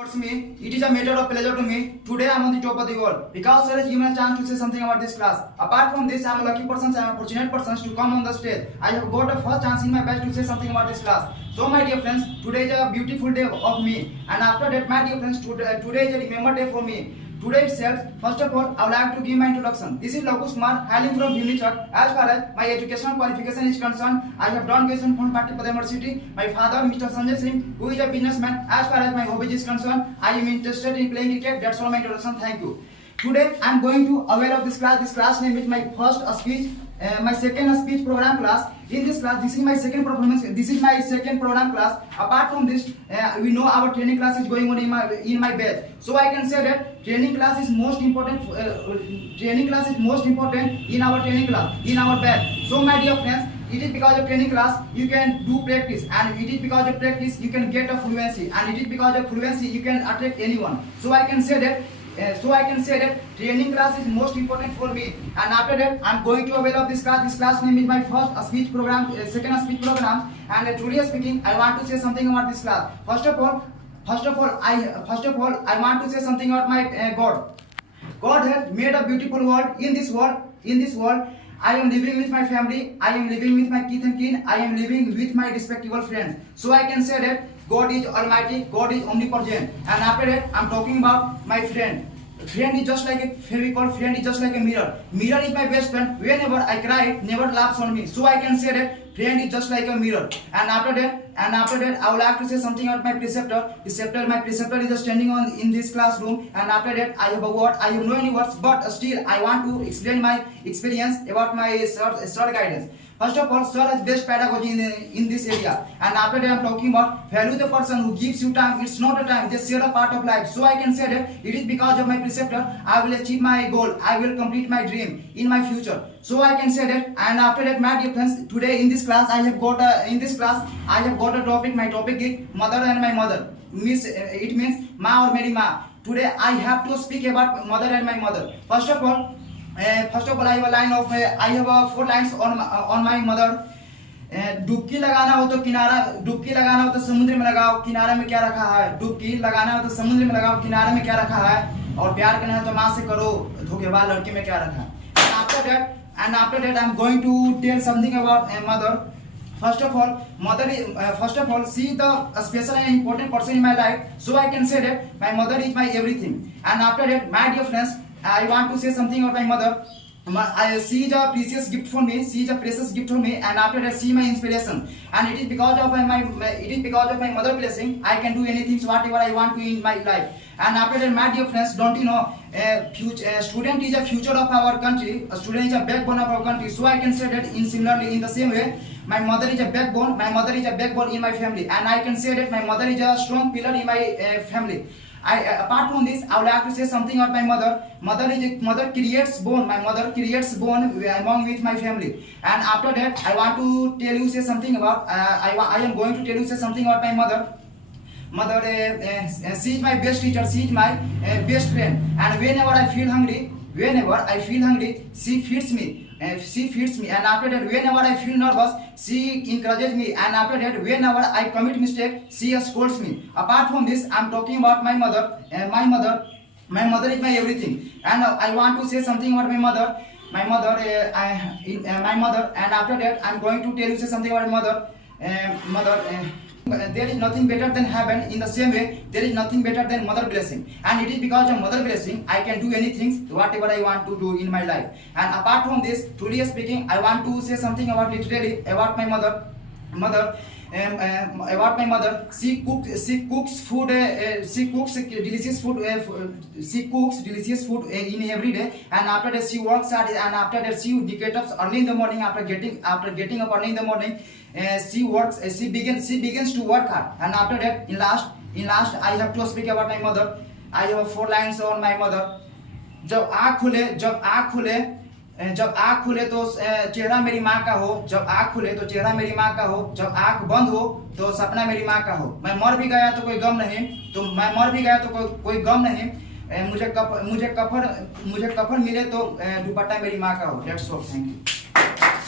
Towards me, it is a matter of pleasure to me. Today I am on the top of the world because sir has given a chance to say something about this class. Apart from this, I am a lucky person, I am a fortunate person to come on the stage. I have got a first chance in my life to say something about this class. So my dear friends, today is a beautiful day of me, and after that, my dear friends, today is a remember day for me. Today itself, first of all, I would like to give my introduction. This is Lokus Kumar, hailing from Bhimnichak. As far as my educational qualification is concerned, I have done graduation from Patna University. My father, Mr. Sanjay Singh, who is a businessman. As far as my hobbies is concerned, I am interested in playing cricket. That's all my introduction. Thank you. Today, I am going to avail of this class. This class name is my first speech. My second speech program class. In this class, this is my second performance. This is my second program class. Apart from this, we know our training class is going on in my batch. So I can say that training class is most important. Training class is most important in our training class, in our batch. So my dear friends, it is because of training class you can do practice, and it is because of practice you can get a fluency, and it is because of fluency you can attract anyone. So I can say that. Training class is most important for me, and after that I am going to avail of this class. This class name is my first speech program, second speech program, and truly speaking, I want to say something about this class. First of all, I want to say something about my God. God has made a beautiful world. In this world, I am living with my family. I am living with my kith and kin. I am living with my respectable friends. So I can say that God is almighty, God is omnipotent. And after that, I am talking about my friend. Friend is just like a fairy-call, friend is just like a mirror. Mirror is my best friend. Whenever I cry, never laughs on me. So I can say that friend is just like a mirror. And after that, I would like to say something about my preceptor. My preceptor is standing in this classroom. And after that, I have a word. I have no any words, but still I want to explain my experience about my sir guidance. First of all, sir has best pedagogy in this area. And after that, I am talking about value the person who gives you time. It's not a time, just share a part of life. So I can say that it is because of my preceptor, I will achieve my goal. I will complete my dream in my future. So I can say that. And after that, my dear friends, today in this class, I have got a topic. My topic is mother and my mother. It means ma or meri ma. Today I have to speak about mother and my mother. First of all, I have 4 lines on my mother. डुबकी लगाना हो तो समुद्र में लगाओ, किनारे में क्या रखा है. डुबकी लगाना हो तो समुद्र में लगाओ, किनारे में क्या रखा है. और प्यार करना है तो माँ से करो, धोखेबाज लड़की में क्या रखा है. And after that, I am going to tell something about mother. First of all, she is the special and important person in my life. So I can say that my mother is my everything. And after that, my dear friends, I want to say something about my mother. She is a precious gift for me. And after that, she is my inspiration. And it is because of my mother blessing, I can do anything, whatever I want to in my life. And after that, my dear friends, don't you know, student is a future of our country. A student is a backbone of our country. So I can say that in the same way, my mother is a backbone. My mother is a backbone in my family, and I can say that my mother is a strong pillar in my family. Apart from this, I would like to say something about my mother. Mother creates bond. My mother creates bond among with my family. And after that, I want to tell you say something about. I am going to tell you say something about my mother. She is my best teacher. She is my best friend. And whenever I feel hungry, she feeds me. And after that, whenever I feel nervous, she encourages me. And after that, whenever I commit mistake, she scolds me. Apart from this, I am talking about my mother. My mother is my everything. And I want to say something about my mother. My mother. And after that, I am going to tell you say something about mother. There is nothing better than heaven. In the same way, there is nothing better than mother blessing. And it is because of mother blessing, I can do anything, whatever I want to do in my life. And apart from this, truly speaking, I want to say something about literally about my mother. About my mother, she cooks delicious food in every day. And after that, she works hard. And after that, she gets up early in the morning. After getting up early in the morning, she begins to work hard. And after that, in last, I have to speak about my mother. I have 4 lines on my mother. जब आँख खुले तो चेहरा मेरी माँ का हो. जब आँख खुले तो चेहरा मेरी माँ का हो. जब आँख बंद हो तो सपना मेरी माँ का हो. मैं मर भी गया तो कोई गम नहीं. मुझे कफन मिले तो दुपट्टा मेरी माँ का हो. That's all. Thank you.